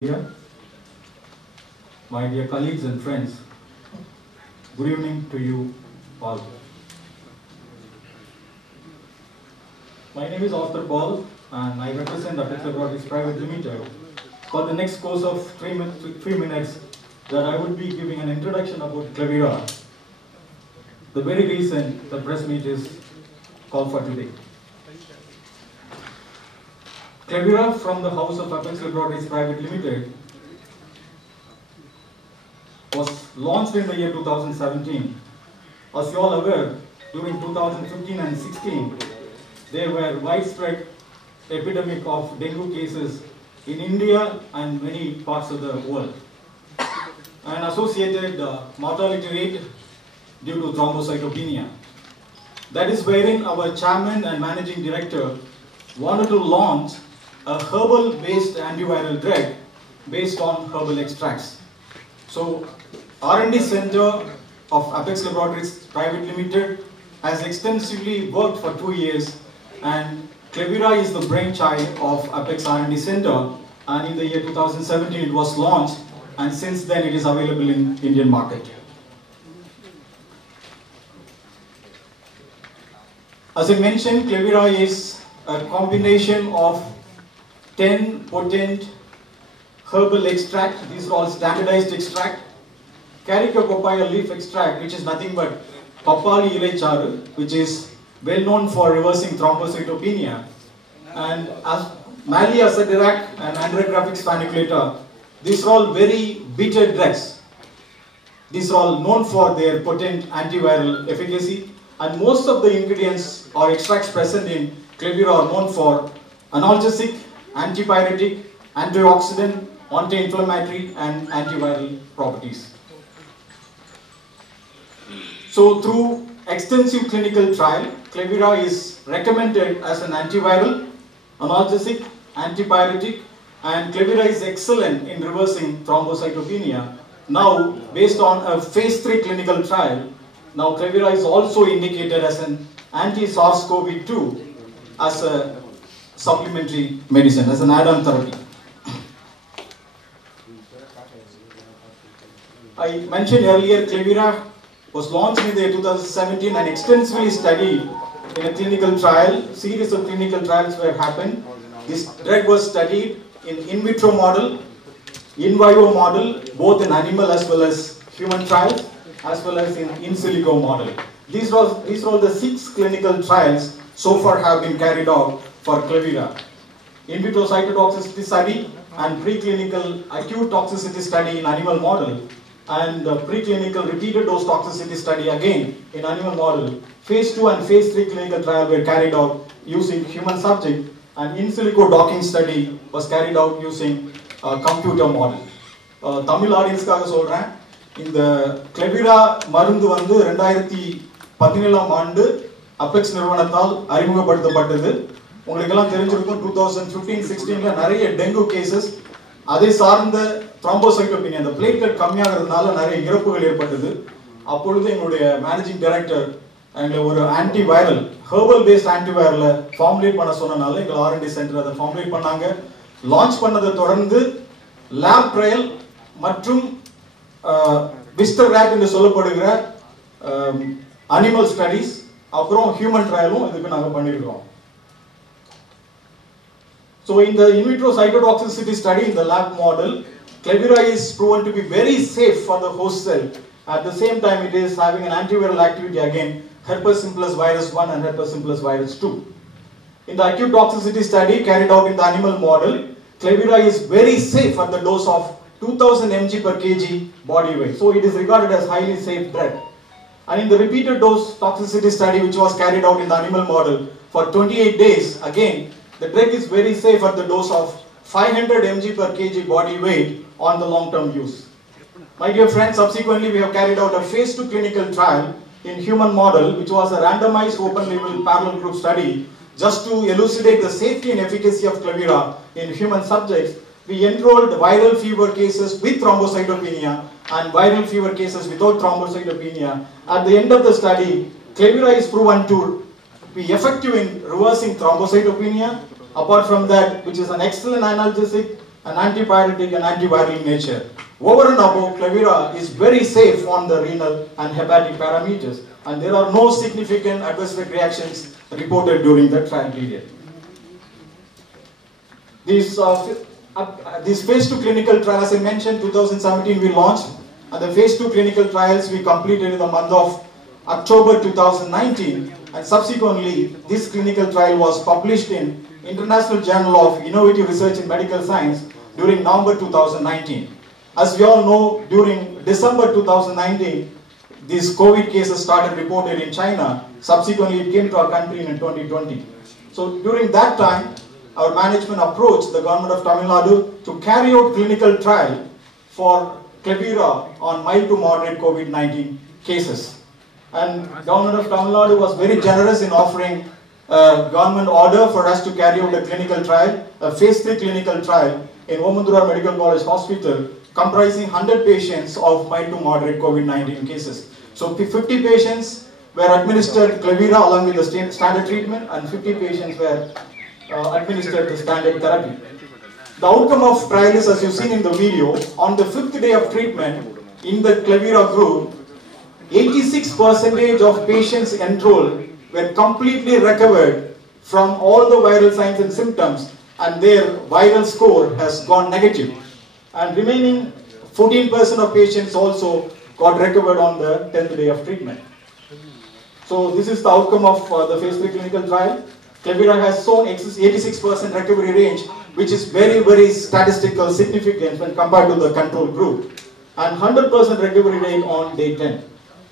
Here, my dear colleagues and friends, good evening to you all. My name is Arthur Paul and I represent Apex Laboratories Private Limited. For the next course of 3 minutes that I would be giving an introduction about Clevira, the very reason the press meet is called for today. Clevira from the House of Apex Laboratories Private Limited was launched in the year 2017. As you all aware, during 2015 and 16, there were widespread epidemic of dengue cases in India and many parts of the world. An associated mortality rate due to thrombocytopenia. That is wherein our chairman and managing director wanted to launch a herbal-based antiviral drug based on herbal extracts. So, R&D Center of Apex Laboratories Private Limited has extensively worked for 2 years, and Clevira is the brainchild of Apex R&D Center, and in the year 2017 it was launched, and since then it is available in Indian market. As I mentioned, Clevira is a combination of 10 potent herbal extract. These are all standardized extract. Carica papaya leaf extract, which is nothing but Papali ilai charu, which is well known for reversing thrombocytopenia, and as Malia Sadirac and Andrographis faniculator. These are all very bitter drugs. These are all known for their potent antiviral efficacy, and most of the ingredients or extracts present in Clevira are known for analgesic, antipyretic, antioxidant, anti-inflammatory and antiviral properties. So through extensive clinical trial, Clevira is recommended as an antiviral, analgesic, antipyretic, and Clevira is excellent in reversing thrombocytopenia. Now, based on a phase 3 clinical trial, now Clevira is also indicated as an anti-SARS-CoV-2 as a supplementary medicine, as an add-on therapy. I mentioned earlier, Clevira was launched in the year 2017 and extensively studied in a clinical trial. Series of clinical trials were happened. This drug was studied in vitro model, in vivo model, both in animal as well as human trials, as well as in silico model. These are all the 6 clinical trials so far have been carried out for Clevira. In vitro cytotoxicity study and preclinical acute toxicity study in animal model, and preclinical repeated dose toxicity study again in animal model. Phase 2 and phase 3 clinical trial were carried out using human subject, and in silico docking study was carried out using computer model. Tamil audience kaga solren, இந்த Clevira மருந்து வந்து 2017 ஆண்டு apex நிறுவனத்தால் அறிமுகப்படுத்தப்பட்டது. உங்களுக்கு எல்லாம் தெரிஞ்சிருக்கும் 2015-16ல நிறைய டெங்கு கேसेस, அதை சார்ந்த thrombocytopenia, அந்த பிளேட்லெட் கம்மியாகிறதுனால நிறைய இறப்புகள் ஏற்பட்டது. அப்பொழுது எங்களுடைய மேனேஜிங் டைரக்டர் எங்களை ஒரு ஆன்டிவைரல், ஹெர்பல் பேஸ்ட் ஆன்டிவைரலை ஃபார்முலேட் பண்ண சொன்னனால எங்கள் ஆர்என்டி சென்டர் அதை ஃபார்முலேட் பண்ணாங்க. லான்ச் பண்ணதை தொடர்ந்து லேப் ட்ரையல் மற்றும் விஸ்டர் ரேக் என்று சொல்லப்படுகிற அனிமல் ஸ்டடீஸ், அப்புறம் ஹியூமன் ட்ரையலும் இதுக்கு நாங்கள் பண்ணியிருக்கிறோம். So in the in vitro cytotoxicity study in the lab model, Clevira is proven to be very safe for the host cell. At the same time, it is having an antiviral activity against herpes simplex virus 1 and herpes simplex virus 2. In the acute toxicity study carried out in the animal model, Clevira is very safe at the dose of 2000 mg per kg body weight. So it is regarded as highly safe drug. And in the repeated dose toxicity study which was carried out in the animal model for 28 days, again, the drug is very safe at the dose of 500 mg per kg body weight on the long-term use. My dear friends, subsequently we have carried out a phase 2 clinical trial in human model, which was a randomized open-label parallel group study just to elucidate the safety and efficacy of Clevira in human subjects. We enrolled viral fever cases with thrombocytopenia and viral fever cases without thrombocytopenia. At the end of the study, Clevira is proven to be effective in reversing thrombocytopenia, Apart from that, which is an excellent analgesic, an antipyretic and antiviral in nature. Over and above, Clevira is very safe on the renal and hepatic parameters, and there are no significant adverse reactions reported during the trial period. This phase 2 clinical trial, as I mentioned, 2017 we launched, and the phase 2 clinical trials we completed in the month of October 2019, and subsequently this clinical trial was published in International Journal of Innovative Research in Medical Science during November 2019. As we all know, during December 2019, these COVID cases started reported in China. Subsequently, it came to our country in 2020. So during that time, our management approached the government of Tamil Nadu to carry out clinical trial for Clevira on mild to moderate COVID-19 cases. And government of Tamil Nadu was very generous in offering a government order for us to carry out a clinical trial, a phase 3 clinical trial in Omanthura Medical College Hospital, comprising 100 patients of mild to moderate COVID-19 cases. So 50 patients were administered Clevira along with the standard treatment, and 50 patients were administered the standard therapy. The outcome of trial is, as you've seen in the video, on the 5th day of treatment in the Clevira group, 86% of patients enrolled were completely recovered from all the viral signs and symptoms, and their viral score has gone negative. And remaining 14% of patients also got recovered on the 10th day of treatment. So this is the outcome of the phase 3 clinical trial. Clevira has shown 86% recovery range, which is very, very statistical significance when compared to the control group, and 100% recovery rate on day 10.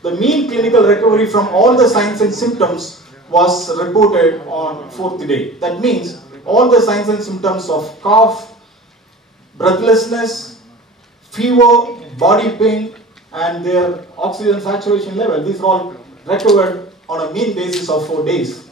The mean clinical recovery from all the signs and symptoms was reported on 4th day. That means all the signs and symptoms of cough, breathlessness, fever, body pain, and their oxygen saturation level, these are all recovered on a mean basis of 4 days.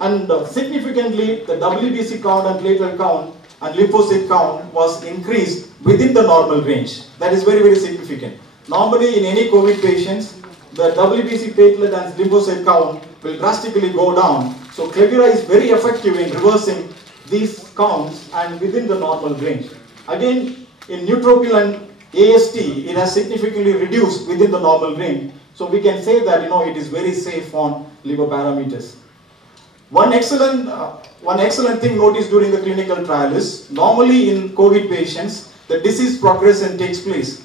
And significantly, the WBC count and platelet count and lymphocyte count was increased within the normal range. That is very, very significant. Normally, in any COVID patients, the WBC platelet and lymphocyte count will drastically go down. So Clevira is very effective in reversing these counts and within the normal range. Again, in neutrophil and AST, it has significantly reduced within the normal range. So we can say that it is very safe on liver parameters. One excellent thing noticed during the clinical trial is, normally in COVID patients, the disease progression takes place.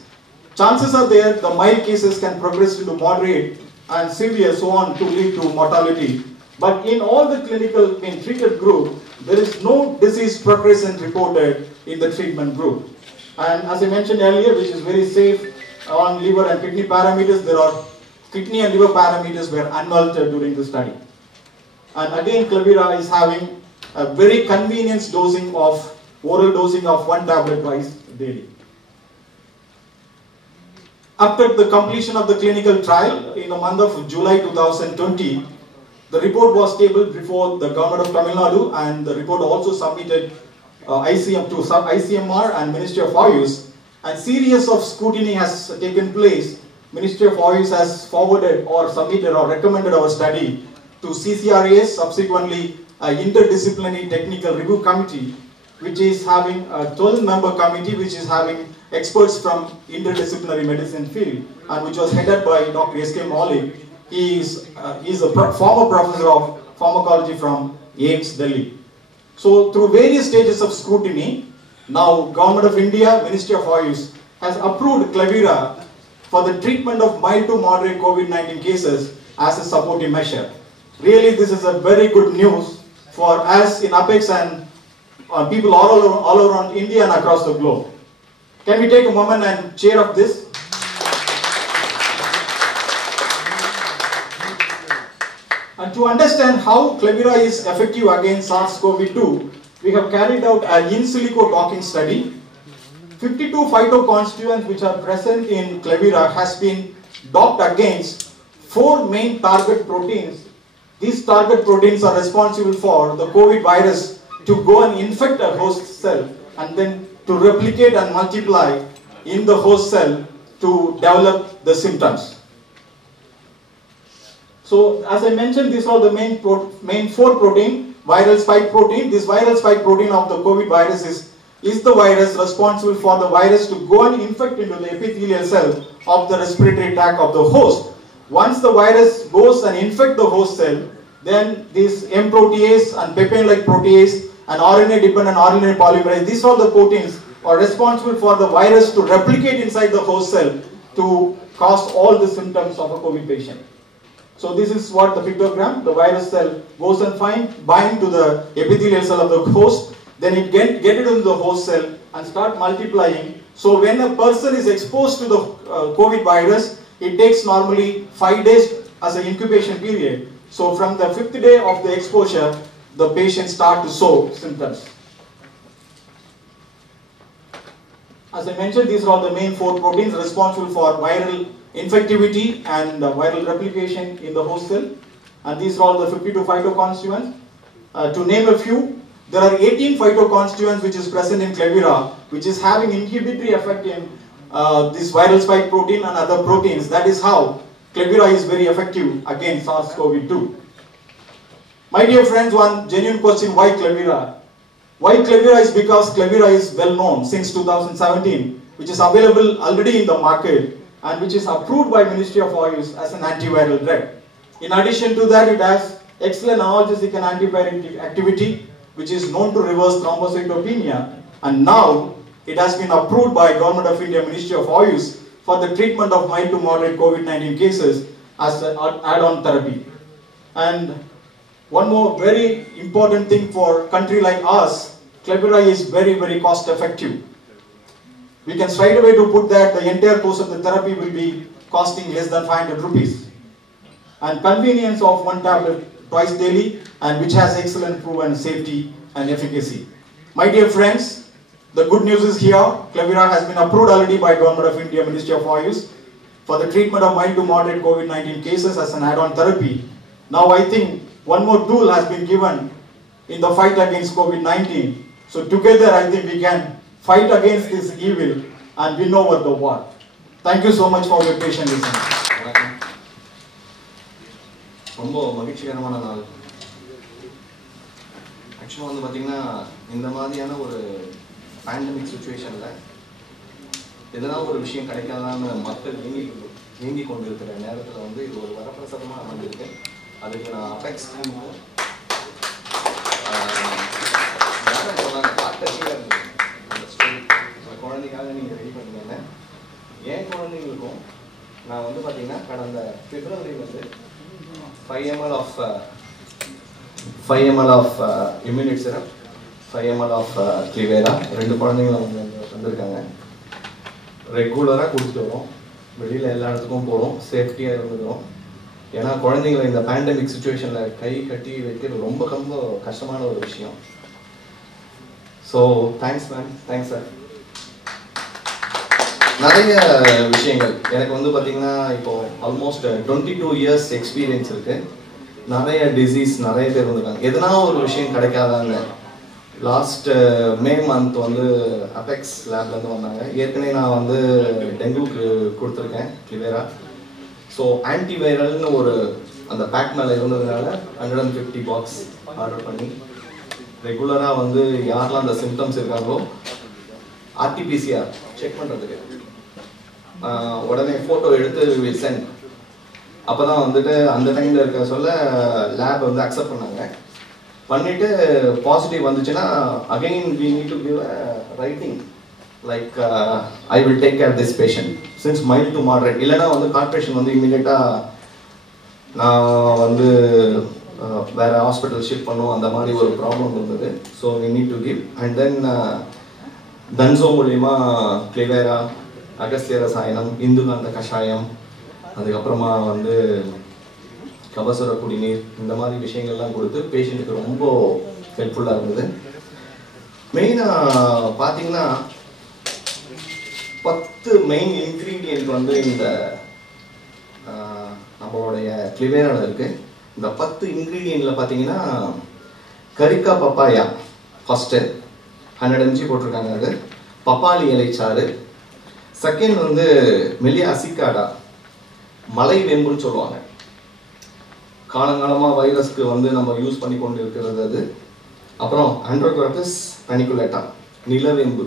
Chances are there the mild cases can progress into moderate and severe, so on, to lead to mortality. But in all the treated group, there is no disease progression reported in the treatment group. And as I mentioned earlier, which is very safe on liver and kidney parameters, there are kidney and liver parameters were unaltered during the study. And again, Clevira is having a very convenient oral dosing of 1 tablet twice daily. After the completion of the clinical trial in the month of July 2020, the report was tabled before the government of Tamil Nadu, and the report also submitted ICMR and Ministry of Ayush, and series of scrutiny has taken place. Ministry of Ayush has forwarded or submitted or recommended our study to CCRAS, subsequently an interdisciplinary technical review committee, which is having a 12-member committee, which is having experts from interdisciplinary medicine field, and which was headed by Dr. S.K. Maulik. He is a former professor of pharmacology from AIIMS, Delhi. So through various stages of scrutiny, now Government of India, Ministry of Ayush has approved Clevira for the treatment of mild to moderate COVID-19 cases as a supportive measure. Really, this is a very good news for us in Apex and people all around India and across the globe. Can we take a moment and cheer up this? And to understand how Clevira is effective against SARS-CoV-2, we have carried out an in silico docking study. 52 phytoconstituents which are present in Clevira has been docked against 4 main target proteins. These target proteins are responsible for the COVID virus to go and infect a host cell and then to replicate and multiply in the host cell to develop the symptoms. So as I mentioned, these are the main 4 protein, viral spike protein. This viral spike protein of the COVID virus is is the virus responsible for the virus to go and infect into the epithelial cell of the respiratory tract of the host. Once the virus goes and infect the host cell, then this M protease and papain-like protease and RNA-dependent RNA polymerase, these are the proteins are responsible for the virus to replicate inside the host cell to cause all the symptoms of a COVID patient. So this is what the pictogram, the virus cell goes and bind to the epithelial cell of the host, then it get it into the host cell and start multiplying. So when a person is exposed to the COVID virus, it takes normally 5 days as an incubation period. So from the 5th day of the exposure, the patient start to show symptoms. As I mentioned, these are all the main 4 proteins responsible for viral infectivity and viral replication in the host cell. And these are all the 52 phytoconstituents. To name a few, there are 18 phytoconstituents which is present in Klevira, which is having inhibitory effect in this viral spike protein and other proteins. That is how Klevira is very effective against SARS-CoV-2. My dear friends, one genuine question, why Klevira? Why Klevira is because Klevira is well known since 2017, which is available already in the market and which is approved by Ministry of Ayush as an antiviral drug. In addition to that, it has excellent analgesic and antibiotic activity, which is known to reverse thrombocytopenia, and now it has been approved by Government of India Ministry of Ayush for the treatment of mild to moderate COVID-19 cases as an add-on therapy. And one more very important thing for a country like us, Klevira is very, very cost effective. We can straight away to put that the entire course of the therapy will be costing less than 500 rupees. And convenience of 1 tablet twice daily, and which has excellent proven safety and efficacy. My dear friends, the good news is here, Klevira has been approved already by Government of India Ministry of Ayush for the treatment of mild to moderate COVID-19 cases as an add-on therapy. Now I think one more tool has been given in the fight against COVID-19. So together I think we can fight against this evil and win over the war. Thank you so much for your patient listening. ரொம்ப மகிழ்ச்சிகரமான நாள். ஆக்சுவலாக வந்து பார்த்தீங்கன்னா இந்த மாதிரியான ஒரு pandemic சுச்சுவேஷனில் எதனா ஒரு விஷயம் கிடைக்காதான்னு மக்கள் ஏங்கி கொண்டு இருக்கிற நேரத்தில் வந்து இது ஒரு வரப்பிரசாதமாக அமைஞ்சிருக்கு. அதுக்கு நான் அபெக்ஸ் டீமுக்கும் பார்ட்டர்ஷியாக இருந்தது அந்த ஸ்டோரி அந்த குழந்தைக்காக நீங்கள் ரெடி பண்ணீங்க. என் குழந்தைங்களுக்கும் நான் வந்து பார்த்தீங்கன்னா கடந்த பிப்ரவரி வந்து 5 ml of immunity syrup, 5 ml of Klevira, 2 குழந்தைங்க வந்திருக்காங்க. ரெகுலராக கொடுத்துட்டு வரோம், வெளியில் எல்லா இடத்துக்கும் போகிறோம், சேஃப்டியாக இருந்துக்கிறோம். ஏன்னா குழந்தைங்களை இந்த பேண்டமிக் சுச்சுவேஷனில் கை கட்டி வைக்கிறது ரொம்ப ரொம்ப கஷ்டமான ஒரு விஷயம். So thanks ma'am, thanks sir. நிறைய விஷயங்கள் எனக்கு வந்து பார்த்தீங்கன்னா இப்போ ஆல்மோஸ்ட் 22 years எக்ஸ்பீரியன்ஸ் இருக்கு. நிறைய டிசீஸ் நிறைய பேர் வந்திருக்காங்க. எதனா ஒரு விஷயம் கிடைக்காதாங்க. லாஸ்ட் மே மந்த் வந்து அபெக்ஸ் லேப்லேருந்து வந்தாங்க. ஏற்கனவே நான் வந்து டெங்குக்கு கொடுத்துருக்கேன் Klevira. ஸோ ஆன்டிவைரல்னு ஒரு அந்த பேக் மேலே இருந்ததுனால 150 பாக்ஸ் ஆர்டர் பண்ணி ரெகுலராக வந்து யாரெல்லாம் அந்த சிம்டம்ஸ் இருக்காங்களோ RT-PCR செக் பண்ணுறதுக்கு உடனே ஃபோட்டோ எடுத்து சென்ட். அப்போ தான் வந்துட்டு அந்த டைமில் இருக்க சொல்ல லேப் வந்து அக்செப்ட் பண்ணாங்க. பண்ணிவிட்டு பாசிட்டிவ் வந்துச்சுன்னா again we need to give writing like I will take care this patient since mild to moderate. இல்லைனா வந்து கார்பரேஷன் வந்து இம்மிடியேட்டாக நான் வந்து வேறு ஹாஸ்பிட்டல் ஷிஃப்ட் பண்ணும் அந்த மாதிரி ஒரு ப்ராப்ளம் இருந்தது. So we need to give and then தன்சோ மூலிமா Klevira, அகஸ்திய ரசாயனம், இந்துகாந்த கஷாயம், அதுக்கப்புறமா வந்து கபசுர குடிநீர், இந்த மாதிரி விஷயங்கள்லாம் கொடுத்து பேஷண்ட்டுக்கு ரொம்ப ஹெல்ப்ஃபுல்லாக இருந்தது. மெயினாக பார்த்தீங்கன்னா 10 மெயின் இன்க்ரீடியன்ட் வந்து இந்த நம்மளுடைய Kleviraவில் இருக்குது. இந்த 10 இன்க்ரீடியண்ட்டில் பார்த்தீங்கன்னா கரிக்கா பப்பாயா ஃபஸ்ட்டு 100 mg போட்டிருக்காங்க. அது பப்பாளி இலைச்சாறு. செகண்ட் வந்து மெல்லியா அசிக்காடா, மலை வேம்புன்னு சொல்லுவாங்க. காலங்காலமாக வைரஸ்க்கு வந்து நம்ம யூஸ் பண்ணி கொண்டு இருக்கிறது அது. அப்புறம் ஆண்ட்ரோகிராபிஸ் பனிகுலேட்டா, நிலவேம்பு.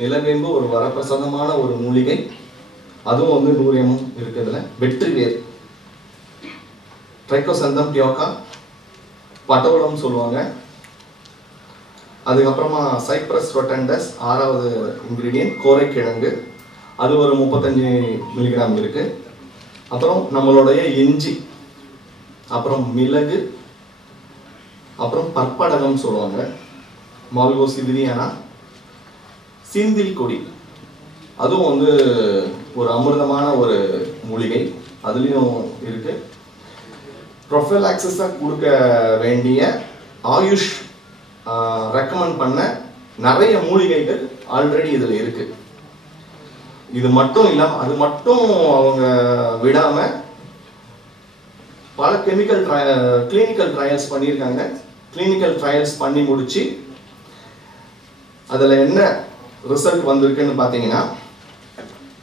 நிலவேம்பு ஒரு வரப்பிரசாதமான ஒரு மூலிகை, அதுவும் வந்து 100 ml இருக்குதுல. வெற்றி வேர், ட்ரைகோசந்தம் டியோக்கா, பட்டோலம் சொல்லுவாங்க. அதுக்கப்புறமா சைப்ரஸ் ரொட்டண்டஸ் 6வது இன்கிரீடியன்ட், கோரைக்கிழங்கு, அது ஒரு 35 மில்லிகிராம் இருக்கு. அப்புறம் நம்மளுடைய இஞ்சி, அப்புறம் மிளகு, அப்புறம் பற்படகம் சொல்லுவாங்க, மால்கோ சிவிரியானா, சீந்தில் கொடி, அதுவும் வந்து ஒரு அமிர்தமான ஒரு மூலிகை, அதுலேயும் இருக்கு. ப்ரொஃபைலாக்சிஸாக கொடுக்க வேண்டிய ஆயுஷ் ரெக்கமெண்ட் பண்ண நிறைய மூலிகைகள் ஆல்ரெடி இதில் இருக்கு. இது மட்டும் இல்லாமல், அது மட்டும் அவங்க விடாம பல கிளினிக்கல் ட்ரையல்ஸ் பண்ணியிருக்காங்க. கிளினிக்கல் ட்ரையல்ஸ் பண்ணி முடிச்சு அதில் என்ன ரிசல்ட் வந்திருக்குன்னு பார்த்தீங்கன்னா,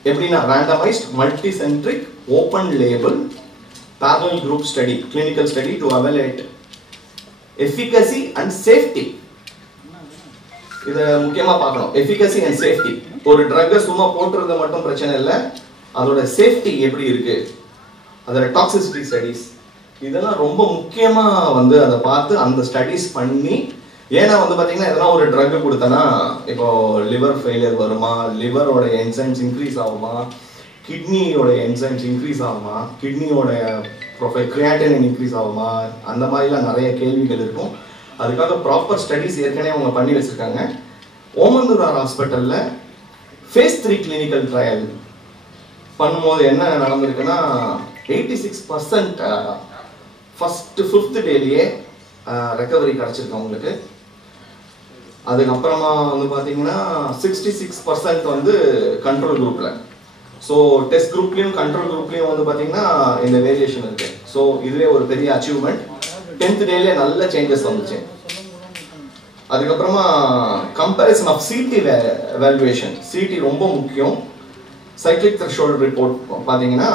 எப்படின்னா randomized multicentric open label parallel group study, clinical study to evaluate efficacy and safety. இத முக்கியமா பார்க்கணும், efficacy and safety. ஒரு ட்ரக்கை சும்மா போட்டுறது மட்டும் பிரச்சனை இல்லை, அதோட சேஃப்டி எப்படி இருக்கு, அதோட டாக்ஸிசிட்டி ஸ்டடிஸ், இதெல்லாம் ரொம்ப முக்கியமா வந்து அதை பார்த்து அந்த ஸ்டடிஸ் பண்ணி. ஏன்னா வந்து பார்த்தீங்கன்னா எதனா ஒரு ட்ரக் கொடுத்தனா இப்போ லிவர் ஃபெயிலியர் வருமா, லிவரோட என்சைம்ஸ் இன்க்ரீஸ் ஆகுமா, கிட்னியோட என்சைம்ஸ் இன்க்ரீஸ் ஆகுமா, கிட்னியோட ப்ரொஃபைல் கிரியாட்டினின் இன்க்ரீஸ் ஆகுமா, அந்த மாதிரிலாம் நிறைய கேள்விகள் இருக்கும். அதுக்காக ப்ராப்பர் ஸ்டடிஸ் ஏற்கனவே அவங்க பண்ணி வச்சுருக்காங்க. ஓமந்தூரார் ஹாஸ்பிட்டலில் ஃபேஸ் 3 கிளினிக்கல் ட்ரையல் பண்ணும்போது என்ன நடந்திருக்குன்னா, 86% ஃபஸ்ட்டு 5th டேலேயே ரெக்கவரி கிடச்சிருக்கு அவங்களுக்கு. அதுக்கப்புறமா வந்து பார்த்தீங்கன்னா 66% வந்து கண்ட்ரோல் குரூப்பில். ஸோ டெஸ்ட் குரூப்லேயும் கண்ட்ரோல் குரூப்லேயும் வந்து பார்த்தீங்கன்னா இந்த வேரியேஷன் இருக்கு. ஸோ இதுவே ஒரு பெரிய அச்சீவ்மெண்ட். 10th டேலே நல்ல சேஞ்சஸ் வந்துச்சு. அதுக்கப்புறமா comparison of CT evaluation, CT ரொம்ப முக்கியம். சைக்ளிக் த்ரெஷோல்ட் ரிப்போர்ட் பார்த்தீங்கன்னா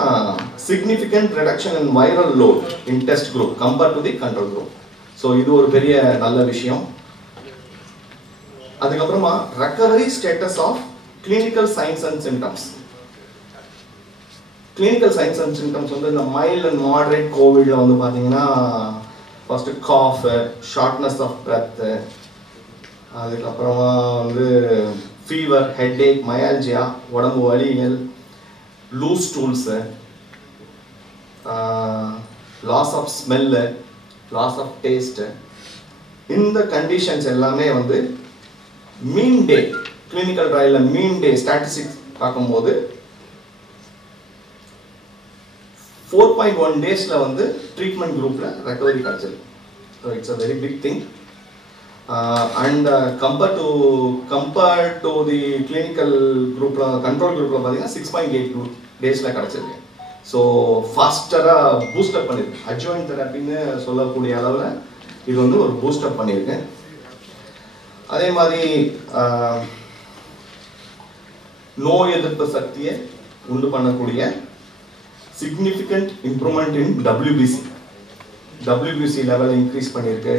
significant reduction in viral load in test group compared to the control group. So இது ஒரு பெரிய நல்ல விஷயம். அதுக்கப்புறமா recovery status of clinical signs and symptoms. Clinical signs and symptoms வந்து இந்த மைல்ட் அண்ட் மாடரேட் கோவிட்ல வந்து பார்த்தீங்கன்னா first cough, shortness of breath, அதுக்கப்புறமா வந்து ஃபீவர், ஹெட்ஏக், மயால்ஜியா, உடம்பு வலிகள், loose stools, loss of smell, loss of taste. இந்த கண்டிஷன்ஸ் எல்லாமே வந்து மீன் டே கிளினிக்கல் ட்ரையலில் மீன் டே ஸ்டாட்டிஸ்டிக்ஸ் பார்க்கும்போது 4.1 டேஸில் வந்து ட்ரீட்மெண்ட் குரூப்பில் ரெக்கவரி கிடச்சிருக்கு. So it's a very big thing. And compared to the clinical குரூப்பில் கண்ட்ரோல் குரூப்பில் பார்த்தீங்கன்னா 6.8 டேஸில் கிடச்சிருக்கு. ஸோ ஃபாஸ்டராக பூஸ்டப் பண்ணியிருக்கு. அட்ஜாயின் தெரப்பின்னு சொல்லக்கூடிய அளவில் இது வந்து ஒரு பூஸ்டப் பண்ணியிருக்கு. அதே மாதிரி நோய் எதிர்ப்பு சக்தியை உண்டு பண்ணக்கூடிய சிக்னிஃபிகண்ட் இம்ப்ரூவ்மெண்ட் இன் டபிள்யூபிசி லெவல் இன்க்ரீஸ் பண்ணியிருக்கு,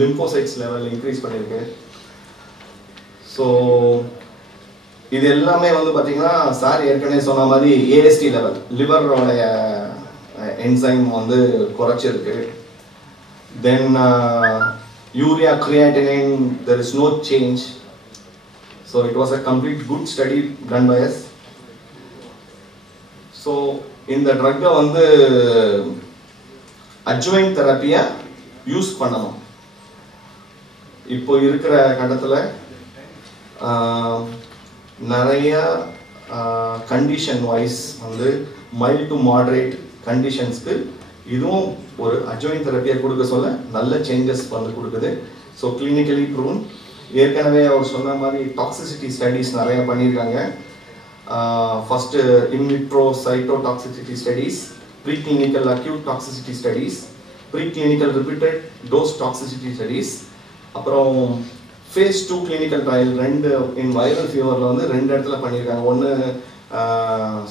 லிம்போசைட்ஸ் லெவல் இன்க்ரீஸ் பண்ணியிருக்கு. ஸோ இது எல்லாமே வந்து பார்த்தீங்கன்னா சார் ஏற்கனவே சொன்ன மாதிரி ஏஎஸ்டி லெவல், லிவரோடைய என்சைம் வந்து குறைச்சிருக்கு. Then urea creatinine there is no change. So it was a complete good study done by us. So இந்த ட்ரக்கை வந்து அட்ஜுவைன் தெரப்பியை யூஸ் பண்ணணும். இப்போ இருக்கிற கட்டத்தில் நிறைய கண்டிஷன் வைஸ் வந்து மைல்ட் டு மாடரேட் கண்டிஷன்ஸ்க்கு இதுவும் ஒரு அட்ஜுவைன் தெரப்பியை கொடுக்க சொல்ல நல்ல சேஞ்சஸ் வந்து கொடுக்குது. So clinically proven. ஏற்கனவே அவர் சொன்ன மாதிரி டாக்ஸிசிட்டி ஸ்டடீஸ் நிறைய பண்ணியிருக்காங்க. First in vitro cytotoxicity studies, preclinical acute toxicity studies, preclinical repeated dose toxicity studies, அப்புறம் phase 2 clinical trial 2 in viral ஃபீவரில் வந்து 2 இடத்துல பண்ணியிருக்காங்க. ஒன்று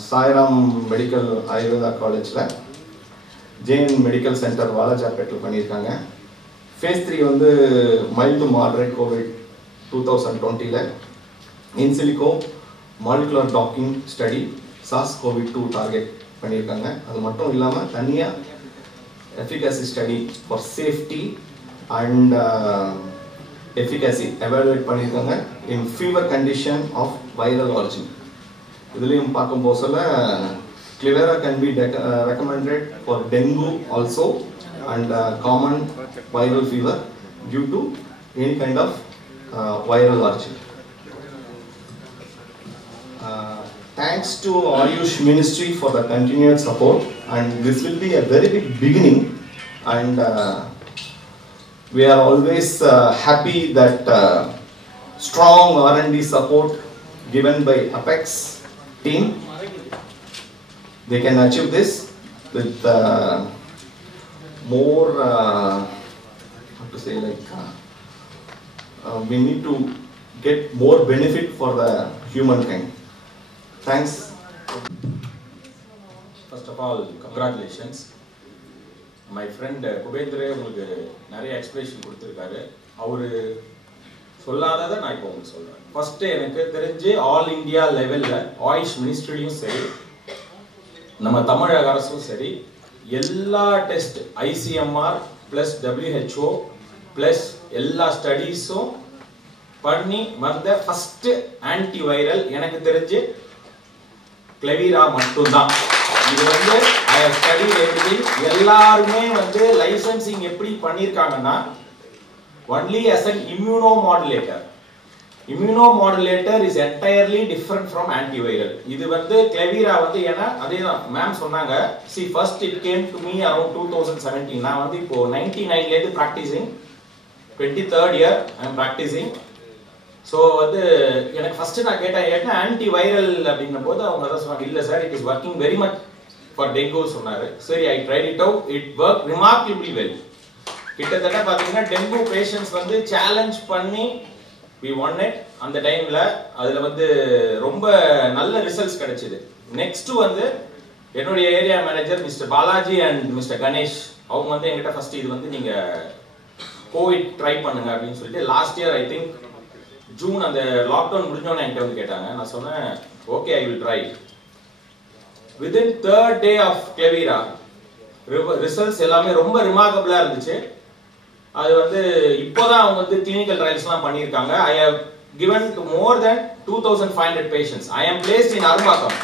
சாய்ராம் மெடிக்கல் ஆயுர்வேதா காலேஜில், ஜெயின் மெடிக்கல் சென்டர் வாலாஜாப்பேட்டில் பண்ணியிருக்காங்க. ஃபேஸ் 3 வந்து மைல்டு மாடரேட் கோவிட் 2020ல in silico molecular docking study SARS-CoV-2 target பண்ணியிருக்காங்க. அது மட்டும் இல்லாமல் தனியாக efficacy study for safety and efficacy evaluate பண்ணியிருக்காங்க in fever condition of viral origin. இதுலேயும் பார்க்கும்போது சொல்ல Clevira can be recommended for dengue also and common viral fever due to any kind of viral origin. Thanks to Ayush Ministry for the continued support, and this will be a very big beginning, and we are always happy that strong R&D support given by Apex team. They can achieve this with more, how to say, like we need to get more benefit for the humankind. Thanks. First of all, congratulations. My friend Kubendra உங்களுக்கு நிறைய explanation கொடுத்திருக்காரு. அவரு சொல்லாததை நான் இப்போ உங்களுக்கு சொல்றேன். First எனக்கு தெரிஞ்சு ஆல் இந்தியா லெவல்ல ஆயுஷ் மினிஸ்ட்ரியும் சரி நம்ம தமிழக அரசும் சரி எல்லா test ICMR plus WHO plus எல்லா ஸ்டடீஸும் பண்ணி வந்த ஃபர்ஸ்ட் ஆன்டிவைரல் எனக்கு தெரிஞ்சு Clevira மட்டும்தான். இது வந்து I have studied everything. எல்லாருமே வந்து லைசென்சிங் எப்படி பண்ணியிருக்காங்கன்னா only as an immunomodulator. Immunomodulator is entirely different from antiviral. இது வந்து Clevira வந்து ஏன்னா அதேதான் மேம் சொன்னாங்க. See first it came to me around 2017. நான் வந்து இப்போ 99 ல இருந்து practicing 23rd year I am practicing. So வந்து எனக்கு ஃபர்ஸ்ட் நான் கேட்டேன் என்ன ஆன்டிவைரல் அப்படின்னும்போது அவங்க அதான் சொன்னாங்க இல்ல sir it is working very much for dengue சொன்னாரு. சரி I tried it out, it work remarkably well. கிட்டத்தட்ட பாத்தீங்கன்னா டெங்கு பேஷண்ட்ஸ் வந்து சேலஞ்ச் பண்ணி we won it அந்த டைம்ல. அதுல வந்து ரொம்ப நல்ல ரிசல்ட்ஸ் கிடைச்சது. நெக்ஸ்ட் வந்து என்னுடைய area manager mister Balaji and mister Ganesh அவங்க வந்து என்கிட்ட ஃபர்ஸ்ட் இது வந்து நீங்க கோவிட் ட்ரை பண்ணுங்க அப்படின்னு சொல்லிட்டு last year I think June அந்த லாக்டவுன் முடிஞ்சோன்னு என்கிட்ட வந்து கேட்டாங்க. நான் சொன்னேன் okay I will try. Within 3rd day of Clevira results எல்லாமே ரொம்ப ரிமார்க்கபிளா இருந்துச்சு. அது வந்து இப்போதான் அவங்க வந்து கிளினிக்கல் ட்ரையல்ஸ்லாம் பண்ணியிருக்காங்க. I have given to more than 2500 patients. I am placed in Arumbakkam.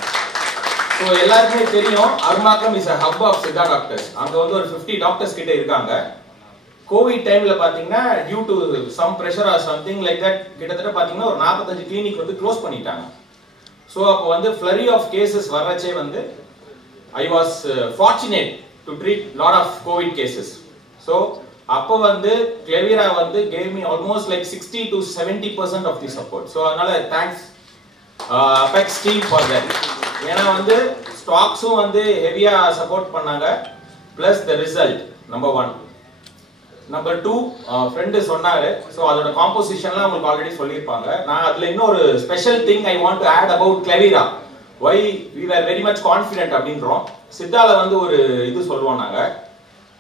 So எல்லாருக்குமே தெரியும் Arumbakkam is a hub of Siddha doctors. அங்க வந்து ஒரு 50 டாக்டர்ஸ் கிட்ட இருக்காங்க. கோவிட் டைம்ல பாத்தீங்கன்னா due to some pressure or something like that கிட்டத்தட்ட பாத்தீங்கன்னா ஒரு 45 கிளினிக் வந்து க்ளோஸ் பண்ணிட்டாங்க. ஸோ அப்போ வந்து ஃப்ளரி ஆஃப் கேசஸ் வரச்சே வந்து I was fortunate to treat lot of covid cases. So அப்போ வந்து Clevira வந்து gave me almost like 60 to 70% of the support. So அதனால thanks Apex team for that. ஏன்னா வந்து ஸ்டாக்ஸும் வந்து ஹெவியா சப்போர்ட் பண்ணாங்க plus the result number 1. Number 2 friend சொன்னாரு. ஸோ அதோட காம்போசிஷன்லாம் உங்களுக்கு ஆல்ரெடி சொல்லியிருப்பாங்க. நான் அதுல இன்னொரு special thing I want to add about Clevira. Why we were very much confident அப்படின்றோம். சித்தால வந்து ஒரு இது சொல்லுவோம் நாங்க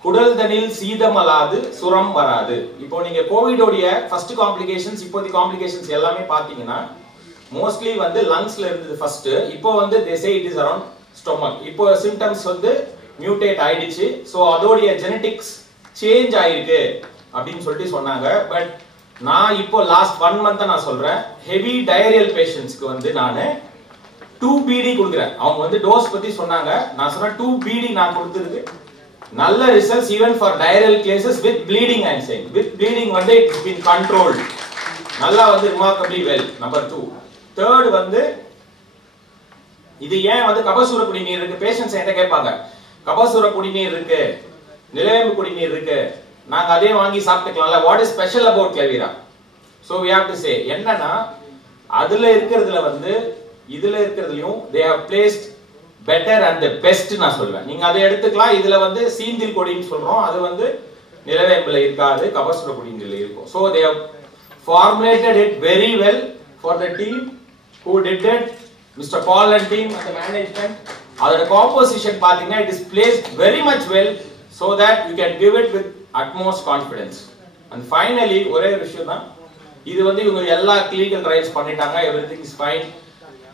குடல் தனில் சீதமலாது சுரம் வராது. இப்போ நீங்க கோவிடோடைய ஃபர்ஸ்ட் காம்ப்ளிகேஷன்ஸ் இப்போதைய காம்ப்ளிகேஷன்ஸ் எல்லாமே பாத்தீங்கன்னா மோஸ்ட்லி வந்து லங்ஸ்ல இருந்தது ஃபர்ஸ்ட். இப்போ வந்து they say it is around stomach. இப்போ சிம்டம்ஸ் வந்து மியூட்டேட் ஆயிடுச்சு. ஸோ அதோடைய ஜெனடிக்ஸ் சேஞ்ச் ஆயிருக்கு அப்படின்னு சொல்லிட்டு சொன்னாங்க. பட் நான் இப்போ லாஸ்ட் 1 month நான் சொல்றேன் ஹெவி டயரியல் பேஷண்ட்ஸ்க்கு வந்து நான் 2 BD கொடுக்குறேன். அவங்க வந்து டோஸ் பத்தி சொன்னாங்க. நான் சொன்னேன் 2 BD நான் கொடுத்துருக்கு நல்ல results even for diarrhoeal cases with bleeding. I am saying with bleeding வந்து இட் இஸ் பீன் கண்ட்ரோல்ட் நல்லா வந்து ரிமார்க்கபிளி வெல். நம்பர் 2. தேர்ட் வந்து இது ஏன் வந்து கபசுர குடிநீர் இருக்கு பேஷண்ட்ஸ் என்கிட்ட கேட்பாங்க கபசுர குடிநீர் இருக்கு நிலவேம்பு குடிநீர் இருக்கு நாங்க அதே வாங்கி சாப்பிட்டுக்கலாம்ல what is special about Clevira. So we have to say என்னன்னா அதுல இருக்கிறதுல வந்து இதுல இருக்கிறதுலயும் they have placed better and the best நான் சொல்வேன். நீங்க அதை எடுத்துக்கலாம். இதுல வந்து சீந்தில் கொடின்னு சொல்றோம். அது வந்து நிலவேம்புல இருக்காது கபசுர குடிநீர்ல இருக்கும். so they have formulated it very well for the team who did it, Mr. Paul and team and the management. அதோட composition பாத்தீங்கன்னா it is placed very much well so that you can give it with utmost confidence. And finally ஒரே விஷயம் தான் இது வந்து இவங்க எல்லா clinical trials பண்ணிட்டாங்க, everything is fine.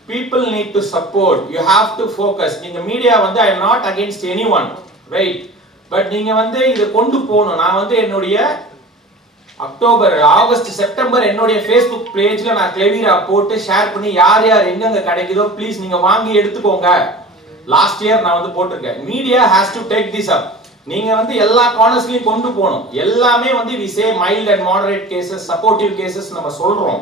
People need to support. You have to focus. நீங்க மீடியா வந்து I am not against anyone, right? But நீங்க வந்து இத கொண்டு போகணும். நான் வந்து என்னுடைய அக்டோபர், ஆகஸ்ட், செப்டம்பர் என்னுடைய Facebook பேஜ்ல நான் கிளெவிரா போட்டு ஷேர் பண்ணி யார் யார் எங்கெங்க கிடைக்குதோ ப்ளீஸ் நீங்க வாங்கி எடுத்துக்கோங்க. லாஸ்ட் இயர் நான் வந்து போட்டிருக்கேன். Media has to take this up. நீங்க வந்து எல்லா கார்னர்ஸ்லயும் கொண்டு போகணும். எல்லாமே வந்து we say mild and moderate cases, supportive cases நம்ம சொல்றோம்.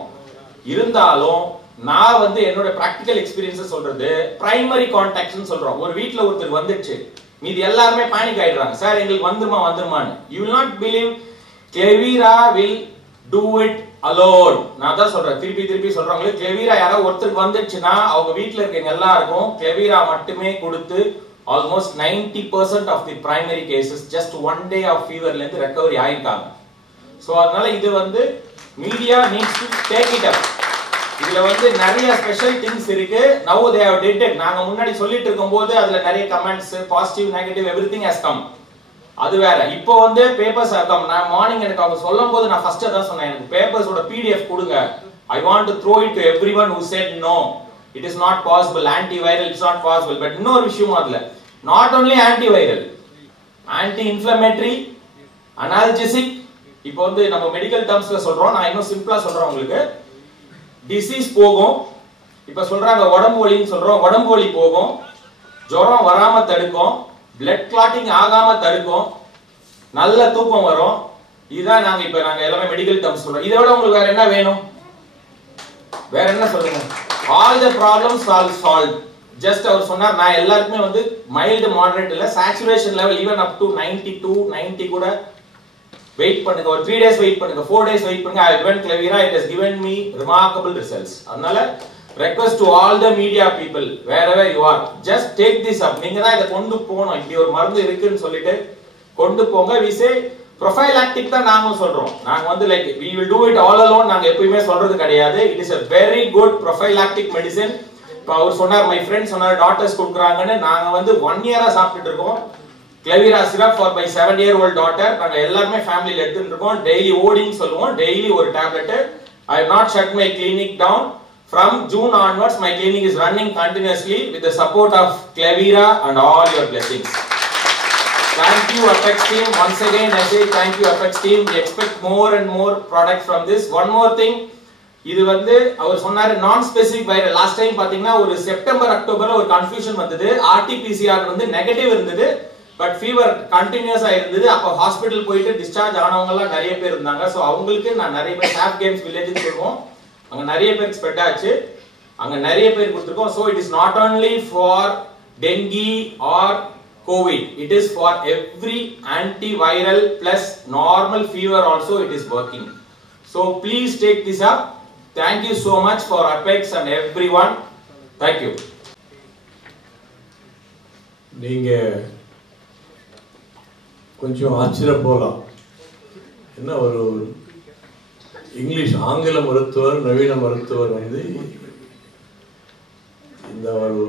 இருந்தாலும் நான் வந்து என்னோட பிராக்டிகல் எக்ஸ்பீரியன்ஸ் சொல்றது பிரைமரி கான்டாக்ட்ஸ் சொல்றோம். ஒரு வீட்ல ஒருத்தர் வந்துச்சு, மீதி எல்லாரும் பானிக் ஆயிடுறாங்க, சார் எங்களுக்கு வந்துருமான்னு. You will not believe கிளெவிரா will do it alone. நான் தான் சொல்றேன், திருப்பி சொல்றாங்க, கிளெவிரா யாராவது ஒருத்தருக்கு வந்துச்சுன்னா அவங்க வீட்ல இருக்கவங்க எல்லாருக்கும் கிளெவிரா மட்டுமே கொடுத்து almost 90% of the primary cases just one day of feverல இருந்து ரெக்கவரி ஆயிருக்காங்க. சோ அதனால இது வந்து media needs to take it up. இதுல வந்து நிறைய ஸ்பெஷல் திங்ஸ் இருக்கு. now they have did it. நாங்க முன்னாடி சொல்லிட்டு இருக்கும்போது அதுல நிறைய comments, positive, negative, everything has come. அது வேற. இப்போ வந்து பேப்பர்ஸ் கம். நான் மார்னிங் எனக்கு அவங்க சொல்லும்போது நான் ஃபர்ஸ்ட் தான் சொன்னேன், எனக்கு பேப்பர்ஸோட PDF கொடுங்க. I want to throw it to everyone who said no, it is not possible, antiviral it's not possible. But இன்னொரு விஷயம் அதுல not only antiviral, anti-inflammatory, analgesic. இப்போ வந்து நம்ம மெடிக்கல் டர்ம்ஸ்ல சொல்றோம், நான் இன்னும் சிம்பிளா சொல்றேன் உங்களுக்கு. டிசீஸ் போகும். இப்ப சொல்றாங்க உடம்பு வலின்னு சொல்றோம், உடம்பு வலி போகும். ஜுரம் வராம தடுக்கும், பிளட் கிளாட்டிங் ஆகாம தடுக்கும், நல்ல தூக்கம் வரும். இதுதான் நாங்க எல்லாமே மெடிக்கல் டர்ம்ஸ் சொல்றோம். இதை விட உங்களுக்கு வேற என்ன வேணும்? வேற என்ன சொல்லுங்க? all the problems are solved. Just அவர் சொன்னார், நான் எல்லாருக்குமே வந்து மைல்டு மாடரேட் இல்ல, saturation level even up to 92 90 கூட வெயிட் பண்ணுங்க. ஒரு 3 days வெயிட் பண்ணுங்க, 4 days வெயிட் பண்ணுங்க. I given Clevira, it has given me remarkable results. அதனால request to all the media people wherever you are, just take this up. நீங்க தான் இத கொண்டு போணும். இப்படி ஒரு மருந்து இருக்குன்னு சொல்லிட்டு கொண்டு போங்க. we say prophylactic தான் நாங்க சொல்றோம். நாங்க வந்து like we will do it all alone நாங்க எப்பவுமே சொல்றது கிடையாது. it is a very good prophylactic medicine. இப்போ அவர் சொன்னார், my friend சொன்னார் டாக்டர்ஸ் கொடுக்குறாங்கன்னு. நாங்க வந்து 1 year சாப்பிட்டுட்டு இருக்கோம் Clevira syrup for my 7-year-old daughter. நாங்க எல்லாரும் ஃபேமிலில எடுத்துட்டு இருக்கோம். டெய்லி ஓடின்னு சொல்லுவோம், டெய்லி ஒரு tablet. I have not shut my clinic down. From June onwards my clinic is running continuously with the support of Clevira and all your blessings. Thank you Apex team. Once again I say thank you Apex team. We expect more and more products from this. One more thing, இது வந்து அவர் சொன்னாரு நான் specific viral. Last time பாத்தீங்கன்னா ஒரு September அக்டோபர்ல ஒரு confusion வந்தது. RT-PCR வந்து negative இருந்தது, பட் ஃபீவர் கண்டினியூஸா இருந்தது. அப்ப ஹாஸ்பிடல் போயிட்டு டிஸ்சார்ஜ் ஆனவங்க எல்லாம் நிறைய பேர் இருந்தாங்க. சோ அவங்களுக்கு நான் நிறைய பேர் சாப் கேம்ஸ் வில்லேஜ்னு சொல்றோம், அங்க நிறைய பேருக்கு ஸ்ப்ரெட் ஆச்சு, அங்க நிறைய பேர் கொடுத்திருக்கோம். So it is not only for dengue or covid, it is for every antiviral plus normal fever also it is working. So please take this up. Thank you so much for Apex and everyone. Thank you. நீங்க கொஞ்சம் ஆச்சரியம் போகலாம், என்ன ஒரு English ஆங்கில மருத்துவர் நவீன மருத்துவர் வந்து இந்த ஒரு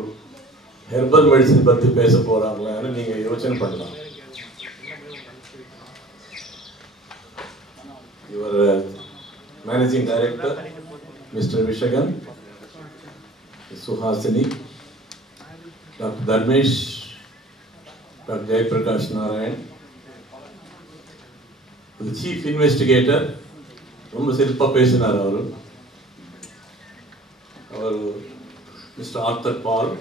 ஹெர்பல் மெடிசன் பற்றி பேச போறாங்களான்னு நீங்க யோசனை பண்ணலாம். இவர் managing director mister Vishagan, Suhasini, doctor Dharmesh, doctor Jayaprakash Narayan, chief investigator ரொம்ப சிறப்பாக பேசினார் அவர் mister Arthur Paul.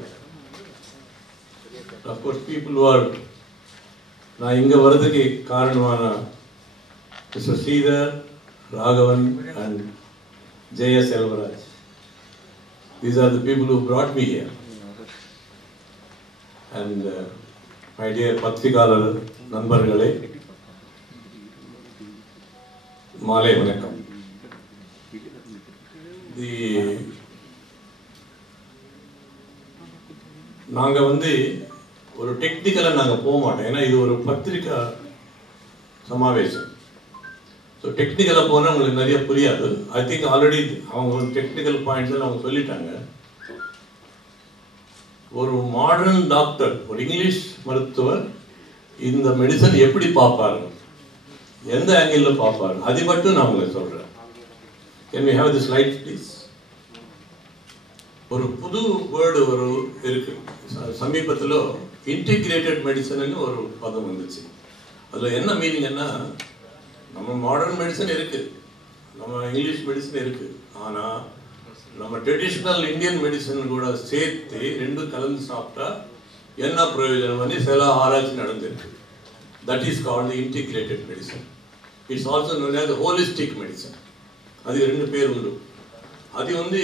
Of course people are நான் இங்கே வர்றதுக்கு காரணமான mister Sridhar, Raghavan and J.S. Elvaraj. These are the people who brought me here. And my dear பத்திரிகையாளர் நண்பர்களே, மாலை வணக்கம். நாங்க வந்து ஒரு டெக்னிக்கலா நாங்க போக மாட்டோம், ஏன்னா இது ஒரு பத்திரிகை சமாவேசம். ஸோ டெக்னிக்கலாக போனால் உங்களுக்கு நிறைய புரியாது. ஐ திங்க் ஆல்ரெடி அவங்க டெக்னிக்கல் பாயிண்ட்ஸ் எல்லாம் அவங்க சொல்லிட்டாங்க. ஒரு மாடர்ன் டாக்டர், ஒரு இங்கிலீஷ் மருத்துவர் இந்த மெடிசன் எப்படி பார்ப்பாரு, எந்த ஆங்கிளில் பார்ப்பாரு, அது மட்டும் நான் உங்களுக்கு சொல்கிறேன். Can we have the slides, please? ஒரு புது வேர்டு இருக்கு சமீபத்தில் இன்டிகிரேட்டட் மெடிசன் ஒரு பதம் வந்துச்சு. அதில் என்ன மீனிங்னா, நம்ம மாடர்ன் மெடிசன் இருக்குது, நம்ம இங்கிலீஷ் மெடிசன் இருக்குது, ஆனால் நம்ம ட்ரெடிஷ்னல் இந்தியன் மெடிசன் கூட சேர்த்து ரெண்டும் கலந்து சாப்பிட்டா என்ன பிரயோஜனம் வந்து சில ஆராய்ச்சி நடந்திருக்கு. That is called integrated medicine. It's also known as holistic medicine. அது ரெண்டு பேர் உண்டு. அது வந்து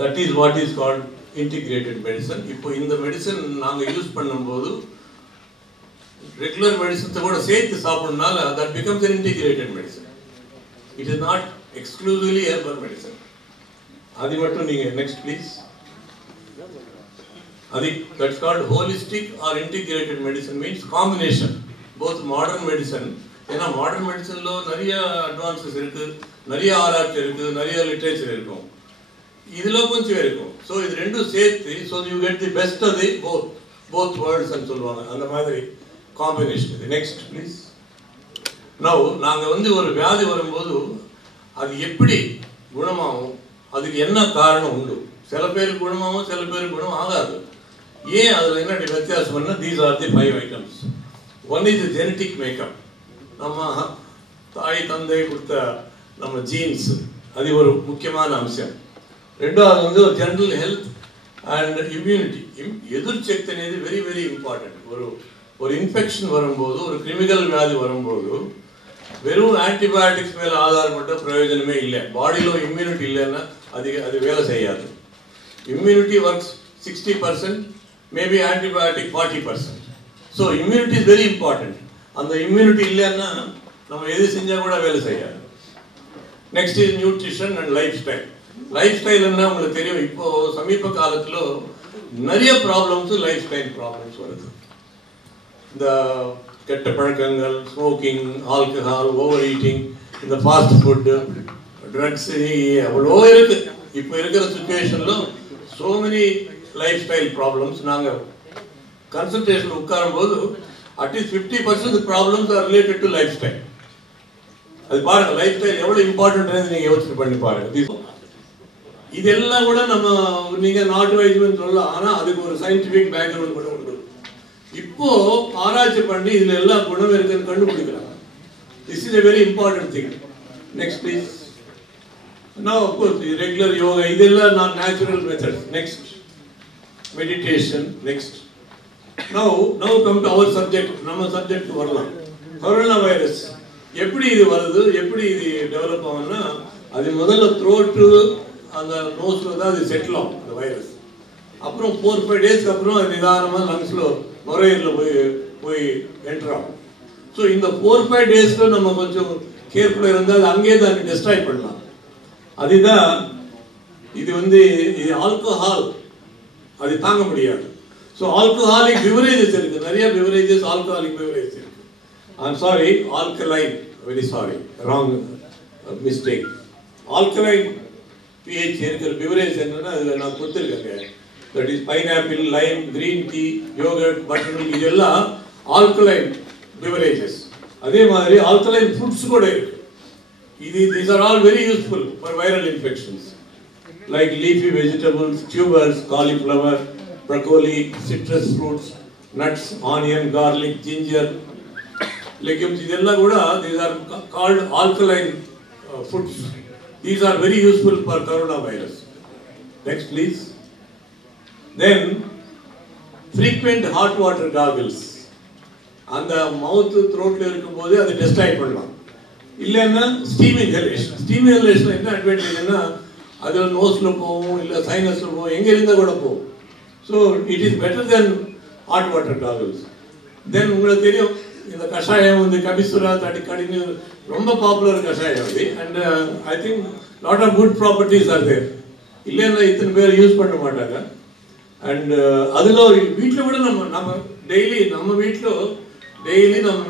that is what is called integrated medicine. இப்போ இந்த மெடிசன் நாங்கள் யூஸ் பண்ணும்போது ரெகுலர் மெடிசன்ஸை கூட சேர்த்து சாப்பிட்றதுனால that becomes an integrated medicine. It is not exclusively herbal medicine. அது மட்டும் நீங்கள் நெக்ஸ்ட் ப்ளீஸ். அது that's called holistic or integrated medicine. Means combination both modern medicine. ஏன்னா மாடர்ன் மெடிசனில் நிறைய அட்வான்சஸ் இருக்குது, நிறைய ஆராய்ச்சி இருக்குது, நிறைய லிட்ரேச்சர் இருக்கும், இதில் கொஞ்சம் இருக்கும். ஸோ இது ரெண்டும் சேர்த்து so you get the best of the both வேர்ல்ட்ஸ்ன்னு சொல்லுவாங்க. அந்த மாதிரி காம்பினேஷன் இது. Next please. நவ் நாங்கள் வந்து ஒரு வியாதி வரும்போது அது எப்படி குணமாகும், அதுக்கு என்ன காரணம் உண்டு. சில பேருக்கு குணமாகும், சில பேருக்கு குணம் ஆகாது. ஏன் அதில் என்ன வித்தியாசம்னா, these are the 5 items. One is the genetic makeup. நம்ம தாய் தந்தை கொடுத்த நம்ம ஜீன்ஸ், அது ஒரு முக்கியமான அம்சம். ரெண்டாவது வந்து ஒரு ஜெனரல் ஹெல்த் அண்ட் இம்யூனிட்டி. எதிர்சக்தி అనేది வெரி வெரி இம்பார்ட்டன்ட். ஒரு இன்ஃபெக்ஷன் வரும்போது, ஒரு கிரிமினல் வியாதி வரும்போது வெறும் ஆன்டிபயோட்டிக்ஸ் மேலே ஆதாரப்பட்ட பிரயோஜனமே இல்லை. பாடியில் இம்யூனிட்டி இல்லைன்னா அது வேலை செய்யாது. Immunity works 60%, maybe antibiotic 40%. So immunity is very important. அந்த இம்யூனிட்டி இல்லைன்னா நம்ம எது செஞ்சால் கூட வேலை செய்யாது. Next is nutrition and lifestyle. லைஃப் ஸ்டைல்னா உங்களுக்கு தெரியும், இப்போ சமீப காலத்தில் நிறைய ப்ராப்ளம்ஸ் லைஃப் ஸ்டைல் ப்ராப்ளம்ஸ் வருது. இந்த கெட்ட பழக்கங்கள், ஸ்மோக்கிங், ஆல்கஹால், ஓவர் ஈட்டிங், இந்த ஃபாஸ்ட் ஃபுட்டு, ட்ரக்ஸ், எவ்வளோ இருக்குது. இப்போ இருக்கிற சுச்சுவேஷனில் so many life style problems. நாங்கள் கன்சல்டேஷன் உட்காரும்போது at least 50% problems are related to life style. அது பாருங்க, லைஃப் ஸ்டைல் எவ்வளோ இம்பார்ட்டன்ட் நீங்கள் யோசனை பண்ணி பாருங்க. இதெல்லாம் கூட நம்ம நீங்கள் நாட்டு வைத்தியம் சொல்லலாம், ஆனால் அதுக்கு ஒரு சயின்டிஃபிக் பேக்ரவுண்ட் கூட உண்டு. இப்போ ஆராய்ச்சி பண்ணி இதுல எல்லா குணம் இருக்குன்னு கண்டுபிடிக்கிறாங்க. This is a very important thing. Next please. Now of course regular yoga, இதெல்லாம் நான் natural methods. Next meditation. Next. Now come to our subject. நம்ம சப்ஜெக்ட் வரலாம். கொரோனா வைரஸ் எப்படி இது வருது, எப்படி இது டெவலப் ஆகும்னா, அது முதல்ல த்ரோட்டு அந்த நோஸ்ல தான் அது செட்டில் ஆகும் அந்த வைரஸ். அப்புறம் 4-5 டேஸ்க்கு அப்புறம் அது நிதானமாக லங்ஸ்ல நுரையீரலில் போய் என்டர் ஆகும். ஸோ இந்த 4-5 டேஸில் நம்ம கொஞ்சம் கேர்ஃபுல்லாக இருந்தால் அது அங்கேயே தான் டெஸ்ட்ராய் பண்ணலாம். அதுதான் இது வந்து இது ஆல்கஹால், அது தாங்க முடியாது. ஸோ ஆல்கஹாலிக் பிவரேஜஸ் இருக்குது, நிறைய பிவரேஜஸ் ஆல்கஹாலிக் பிவரேஜஸ் இருக்குது. I'm sorry, alkaline, very sorry, wrong mistake. Alkaline pH இருக்கிற பிவரேஜ் என்னன்னா அதில் நான் கொடுத்துருக்கேங்க. That is pineapple, lime, green tea, yogurt, buttermilk, இதெல்லாம் alkaline beverages. அதே மாதிரி alkaline foods கூட இருக்கு. These are all very useful for viral infections, like leafy vegetables, tubers, cauliflower, broccoli, citrus fruits, nuts, onion, garlic, ginger, legumes. இதெல்லாம் கூட these are called alkaline foods. These are very useful for coronavirus. Next please. Then frequent hot water gargles. அந்த மவுத் த்ரோட்ல இருக்கும்போது அதை destroy பண்ணலாம். இல்லைன்னா steam inhalation. Steam inhalation என்ன அட்வான்டேஜ்னா, அதில் நோஸ்ல போகும், இல்லை சைனஸ்ல போகும், எங்கே இருந்தால் கூட போகும். So it is better then hot water gargles. தென் உங்களுக்கு தெரியும், இந்த கஷாயம் வந்து கபிசுரா தடிக்கடின்னு ரொம்ப பாப்புலர் கஷாயம் அது. And I think lot of good properties are there. இல்லைன்னா இத்தனை பேர் யூஸ் பண்ண மாட்டாங்க. அண்ட் அதில் வீட்டில் கூட நம்ம டெய்லி நம்ம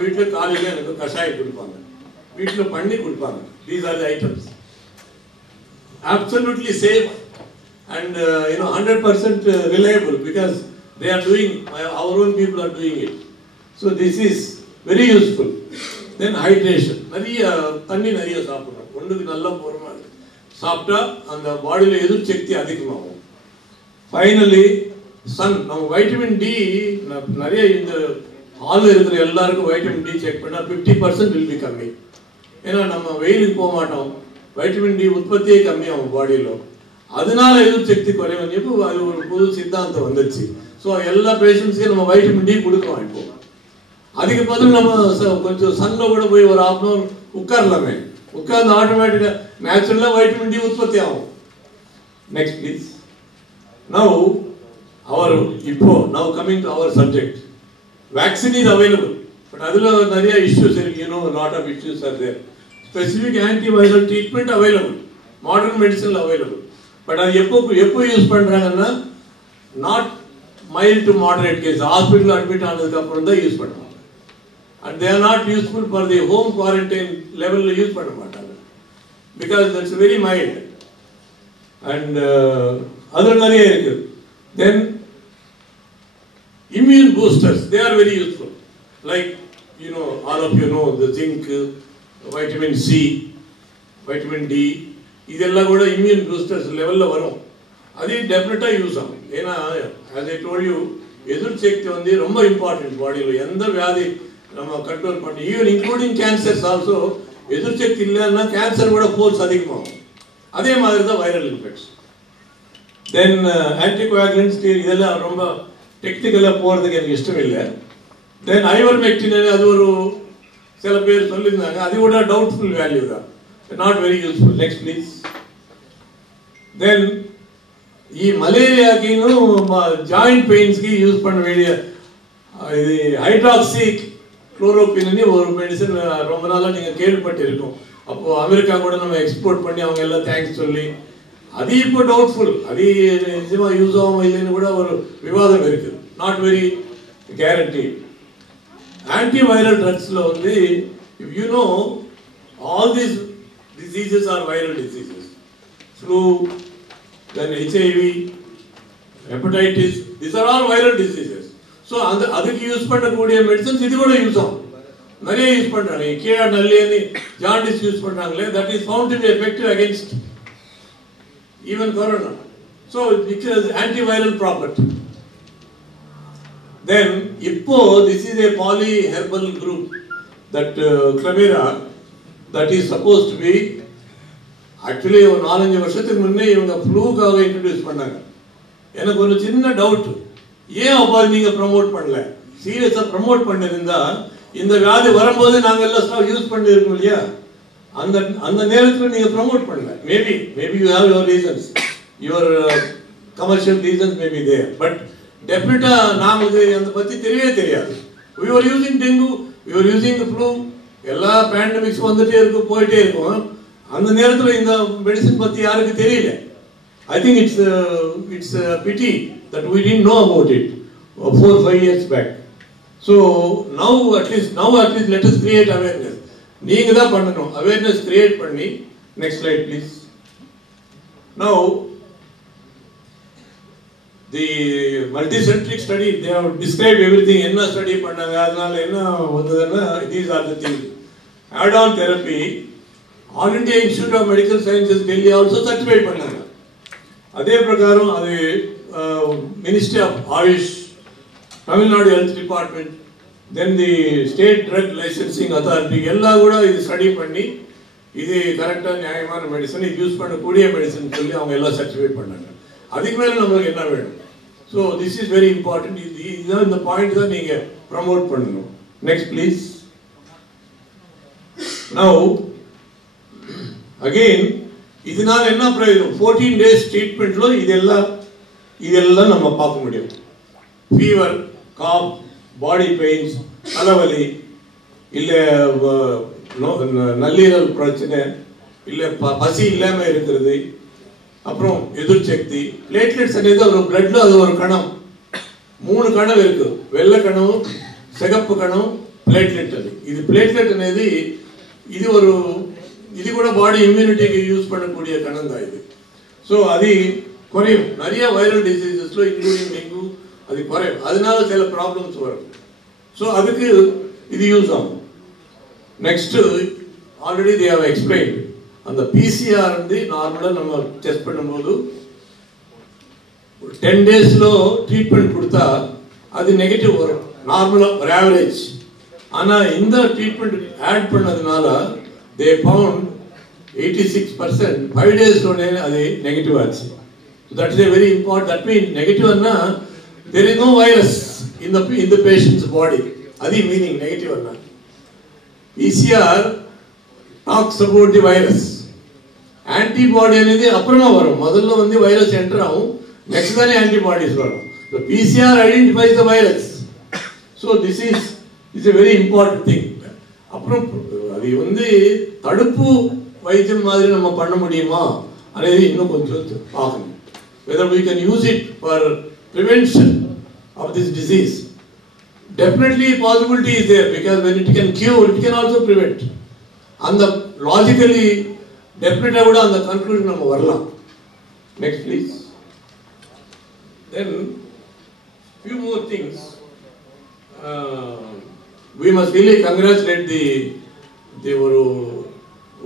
வீட்டில் காலையில் எனக்கு கஷாயம் கொடுப்பாங்க, வீட்டில் பண்ணி கொடுப்பாங்க. These are the items. Absolutely safe and 100% reliable because they are doing, our own people are doing it. So this is very useful. Then hydration. நிறைய தண்ணி நிறைய சாப்பிடணும், ஒன்றுக்கு நல்லா போகிற மாதிரி. சாப்பிட்டா அந்த பாடியில் எதிர்ப்பு சக்தி அதிகமாகும். ஃபைனலி சன், நம்ம வைட்டமின் டி நிறைய இந்த ஆள் இருக்கிற எல்லாருக்கும் வைட்டமின் டி செக் பண்ணால் 50% வில் பி கம்மி. ஏன்னா நம்ம வெயிலுக்கு போக மாட்டோம், வைட்டமின் டி உற்பத்தியே கம்மியாகும் பாடியில். அதனால எதிர்ப்பு சக்தி குறைவன். இப்போ அது ஒரு புது சித்தாந்தம் வந்துச்சு. ஸோ எல்லா பேஷண்ட்ஸையும் நம்ம வைட்டமின் டி கொடுக்குறோம். இப்போ அதுக்கு பதில் நம்ம கொஞ்சம் சன்னில் கூட போய் ஒரு 1/2 hour உட்காரலாமே. உட்கார்ந்து ஆட்டோமேட்டிக்காக நேச்சுரலாக வைட்டமின் டி உற்பத்தி ஆகும். Next please. Now coming to our subject. Vaccine is available, but அதில் நிறைய இஷ்யூஸ் இருக்கு. Lot of issues are there. Specific antiviral treatment available, modern medicine available. But அது எப்போ யூஸ் பண்ணுறாங்கன்னா not mild to moderate case, hospital admit ஆனதுக்கு அப்புறம் தான் use பண்ணுவாங்க. And they are not useful for the home quarantine லெவலில் use பண்ண மாட்டாங்க, because that's very mild. And அதில் நிறைய இருக்குது. தென் immune boosters, they are very useful, like all of you know the zinc, vitamin C, vitamin D, இதெல்லாம் கூட immune boosters லெவல்ல வரும். அது டெஃபினட்டா யூஸ் ஆகும். ஏன்னா as I told you, எதிர்ப்பு சக்தி வந்து ரொம்ப இம்பார்ட்டன்ட். பாடியில் எந்த வியாதி நம்ம கண்ட்ரோல் பண்ணி, ஈவன் இன்க்ளூடிங் கேன்சர்ஸ் ஆல்சோ, எதிர்ப்பு சக்தி இல்லைன்னா கேன்சர் கூட ஃபோர்ஸ் அதிகமாகும். அதே மாதிரி தான் வைரல் இன்ஃபெக்ஷன். தென் ஆன்டிகோயாகுலன்ட்ஸ், இதெல்லாம் ரொம்ப டெக்னிக்கலாக போகிறதுக்கு எனக்கு இஷ்டம் இல்லை. தென் ஐவர்மெக்டின், அது ஒரு சில பேர் சொல்லியிருந்தாங்க, அது கூட டவுட்ஃபுல் வேல்யூ தான், not very useful. Next please. Then ఈ మలేరియాకిను జాయింట్ పెయిన్స్కి యూజ్ பண்ண வேண்டிய இது ஹைட்ராக்சி குளோரோக்வின் ஒரு மெடிசன் ரொம்ப நாளாக நீங்கள் கேள்விப்பட்டு இருக்கும். அப்போது அமெரிக்கா கூட நம்ம எக்ஸ்போர்ட் பண்ணி அவங்க எல்லாம் தேங்க்ஸ் சொல்லி, அது இப்போ டவுட்ஃபுல், அது நிஜமாக யூஸ் ஆகும் இல்லைன்னு கூட ஒரு விவாதம் இருக்குது. Not very guarantee. ஆன்டிவைரல் ட்ரக்ஸில் வந்து if you know all these diseases are viral diseases. Flu, then HIV, hepatitis, these are all viral diseases. So அதுக்கு யூஸ் பண்ணக்கூடிய மெடிசன்ஸ் இது கூட யூஸ் ஆகும். நிறைய யூஸ் பண்ணுறாங்க. கேஆர் நல்லி ஜாண்டிஸ் யூஸ் பண்ணுறாங்களே, that is found to be effective against even corona. So it is antiviral property. Then Ippo, this is a polyherbal group that Clavera, that is supposed to be actually ஒரு 4-5 வருஷத்துக்கு முன்னே இவங்க ஃப்ளூக்காக introduce பண்ணாங்க. எனக்கு ஒரு சின்ன doubt, ஏன் அப்போ நீங்கள் ப்ரமோட் பண்ணல? சீரியஸாக ப்ரமோட் பண்ணியிருந்தா இந்த வியாதி வரும்போது நாங்கள் எல்லாம் யூஸ் பண்ணியிருக்கோம் இல்லையா? அந்த நேரத்தில் நீங்கள் ப்ரமோட் பண்ணல. Maybe you have your reasons, your commercial reasons maybe there, but டெஃபினட்டாக நமக்கு அதை பற்றி தெரியவே தெரியாது. We are using dengue, we are using flu, எல்லா பேண்டமிக்ஸ் வந்துட்டே இருக்கும், போயிட்டே இருக்கும். அந்த நேரத்தில் இந்த மெடிசன் பற்றி யாருக்கு தெரியல. I think it's pity that we didn't know about it 4-5 years back. So now at least let us create awareness. நீங்க தான் பண்ணணும், அவேர்னஸ் கிரியேட் பண்ணி. Next slide please. Now the multicentric study, they have described everything. என்ன study பண்ணாங்க, அதனால என்ன வந்ததுன்னா, these are the things. Add-on therapy, All India Institute of Medical Sciences Delhi also certified பண்ணாங்க. அதே பிரகாரம் அது ministry of AYUSH, Tamil Nadu health department, then the state drug licensing authority எல்லாம் கூட இது ஸ்டடி பண்ணி இது கரெக்டாக நியாயமான மெடிசன், இது யூஸ் பண்ணக்கூடிய மெடிசன் சொல்லி அவங்க எல்லாம் சர்டிஃபை பண்ணாங்க. அதுக்கு மேலே நம்மளுக்கு என்ன வேணும்? So this is very important. இதுதான் இந்த பாயிண்ட் தான் நீங்கள் ப்ரமோட் பண்ணணும். Next please. நவ் அகெயின் இதனால என்ன பிரயோஜனம்? 14 days ட்ரீட்மெண்ட்ல இதெல்லாம் நம்ம பார்க்க முடியும். ஃபீவர், காஃப், பாடி பெயின்ஸ், தலைவலி, இல்லை நல்லீரல் பிரச்சனை, இல்லை பசி இல்லாமல் இருக்கிறது, அப்புறம் எதிர்சக்தி. பிளேட்லெட்ஸ் అనేది ஒரு பிளட்ல அது ஒரு கணம், 3 கணம் இருக்கு. வெள்ளை கணம், சிகப்பு கணம், பிளேட்லெட். அது இது பிளேட்லெட் అనేది இது கூட பாடி இம்யூனிட்டிக்கு யூஸ் பண்ணக்கூடிய கணம் தான் இது. ஸோ அது குறையும். நிறைய வைரல் டிசீசஸ்ல இன்க்ளூடிங் டெங்கு அது குறையும். அதனால சில ப்ராப்ளம்ஸ் வரும். ஸோ அதுக்கு இது யூஸ் ஆகும். Next already they have explained. அந்த PCR வந்து நார்மலாக நம்ம டெஸ்ட் பண்ணும்போது 10 daysలో ட்ரீட்மெண்ட் கொடுத்தா அது நெகட்டிவ் வரும் நார்மலாக ஒரு ஆவரேஜ். ஆனால் இந்த ட்ரீட்மெண்ட் ஆட் பண்ணதுனால தே ஃபவுண்ட் 86% 5 daysலோனே அது நெகட்டிவ் ஆச்சு. That is a very important. That means நெகட்டிவ்னா there is no virus in the patient's body. அது மீனிங் நெகட்டிவ்னா. PCR talks about the virus. Antibody అనేది அப்புறமா வரும். முதல்ல வந்து வைரஸ் என்டர் ஆகும், நெக்ஸ்ட் தானே ஆன்டிபாடிஸ் வரும். So PCR identifies the virus. So this is a very important thing. அப்புறம் அது வந்து தடுப்பு வைத்தியம் மாதிரி நம்ம பண்ண முடியுமா అనేది இன்னும் கொஞ்சம் பார்க்கணும். Whether we can use it for prevention of this disease. Definitely possibility is there because when it can cure, it can also prevent. And the logically definitely would on the conclusion of varla. Next please. Then few more things. We must really congratulate the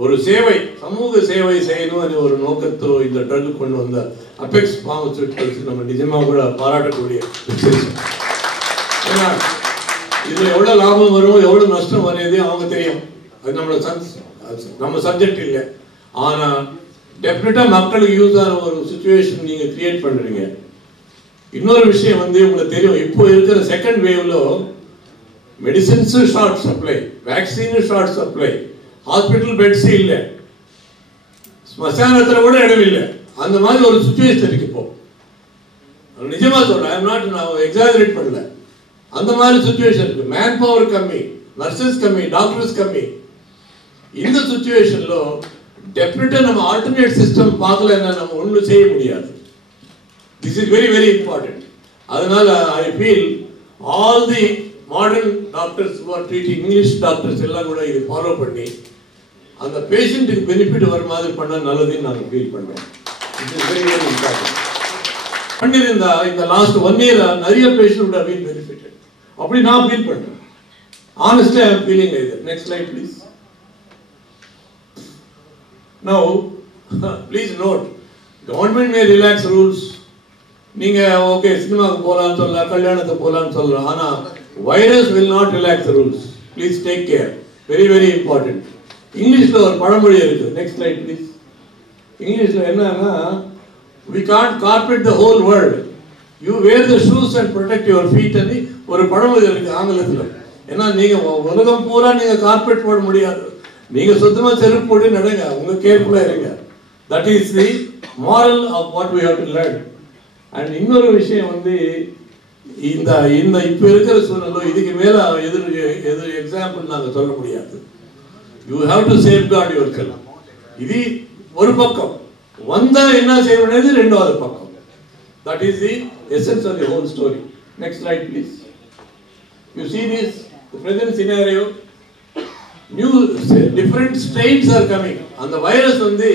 ஒரு சேவை, சமூக சேவை செய்யணும் என்ற ஒரு நோக்கத்தோ இந்த drug கொண்டு வந்த அபெக்ஸ் ஃபார்மசூட்டிகல்ஸ் நம்ம நிஜமாக கூட பாராட்டக்கூடிய விசேஷம். ஏன்னா இதில் எவ்வளோ லாபம் வரும் எவ்வளோ நஷ்டம் வருது அவங்க தெரியும். அது நம்ம சப்ஜெக்ட் இல்லை. ஆனால் டெஃபினட்டாக மக்களுக்கு யூஸ் ஆன ஒரு சுச்சுவேஷன் நீங்கள் கிரியேட் பண்ணுறீங்க. இன்னொரு விஷயம் வந்து உங்களுக்கு தெரியும், இப்போ இருக்கிற செகண்ட் வேவ்ல medicines short supply, vaccine short supply, hospital beds இல்லை, ஸ்மசானத்தில் கூட இடம் இல்லை. அந்த மாதிரி ஒரு சுச்சுவேஷன் இருக்கு இப்போ. நிஜமா சொல்றேன், ஐம் நாட் நான் எக்ஸாஜரேட் பண்ணல. அந்த மாதிரி சுச்சுவேஷன் இருக்கு. மேன் பவர் கம்மி, நர்சஸ் கம்மி, டாக்டர்ஸ் கம்மி. இந்த சுச்சுவேஷன்ல டெஃபினட்டா நம்ம ஆல்டர்னேட் சிஸ்டம் பார்க்கலன்னா நம்ம ஒன்றும் செய்ய முடியாது. This is very very important. அதனால I feel all the modern doctors who are treating English doctors எல்லாம் கூட இது ஃபாலோ பண்ணி அந்த பேஷண்ட்டுக்கு பெனிஃபிட் வர மாதிரி பண்ணா நல்லதுன்னு நான் ஃபீல் பண்றேன். It is very very important. பண்ணிருந்தா இந்த லாஸ்ட் 1 year நிறைய patient would have been benefited. அப்படி நான் ஃபீல் பண்றேன். Honestly I am feeling like that. Next slide please. Now please note, government may relax rules. நீங்க ஓகே சினிமாக்கு போலாம்னு சொல்லலாம், கல்யாணத்துக்கு போலாம்னு சொல்லலாம். ஆனா virus will not relax the rules. Please take care. Very very important. இங்கிலீஷ்ல ஒரு பழமொழி இருக்கு. Next slide please. இங்கிலீஷ்ல என்னன்னா we can't carpet the whole world. You wear the shoes and protect your feet ன்னு ஒரு பழமொழி இருக்கு ஆங்கிலத்துல. ஏன்னா நீங்க உலகம் பூரா நீங்க கார்பெட் போட முடியாது. நீங்க சுத்தமா செருப்பு போட்டு நடங்க, உங்க கேர்ஃபுல்லா இருங்க. That is the moral of what we have to learn. And இன்னொரு விஷயம் வந்து இந்த இப்போ இருக்கிற சூழ்நிலை இதுக்கு மேல எதிர் எக்ஸாம்பிள் நாங்க சொல்ல முடியாது. You have to safeguard yourself. இது ஒரு பக்கம் வந்தா என்ன செய்யணும்னு ரெண்டாவது பக்கம். That is the essence of the whole story. Next slide please. You see this the present scenario, new different strains are coming. அந்த வைரஸ் வந்து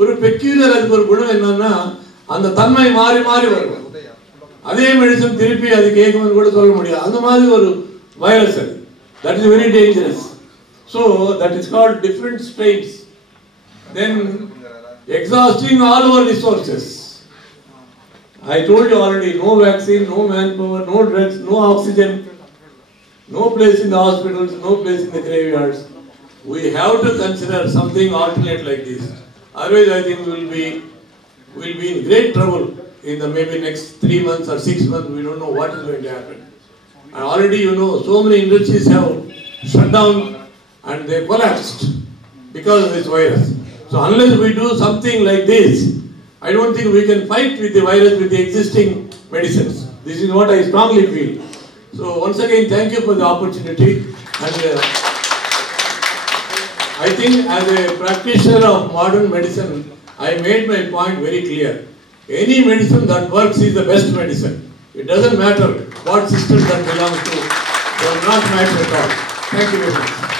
ஒரு பெக்யூலர், அதுக்கு ஒரு குணம் என்னன்னா அந்த தன்மை மாறி மாறி வரும். அதே மெடிசன் திருப்பி அது கேட்கும்னு கூட சொல்ல முடியாது. அந்த மாதிரி ஒரு வைரஸ் அது. That is very dangerous. So that is called different strains. Then exhausting all over resources. I told you already, no vaccine, no manpower, no drugs, no oxygen, no place in the hospitals, no place in the graveyards. We have to consider something alternate like this. Otherwise I think we'll be in great trouble in the maybe next 3 months or 6 months. We don't know what is going to happen. And already you know so many industries have shut down and they collapsed because of this virus. So unless we do something like this, I don't think we can fight with the virus with the existing medicines. This is what I strongly feel. So once again thank you for the opportunity. And I think as a practitioner of modern medicine, I made my point very clear. Any medicine that works is the best medicine. It doesn't matter what system that belongs to. It does not matter at all. Thank you very much.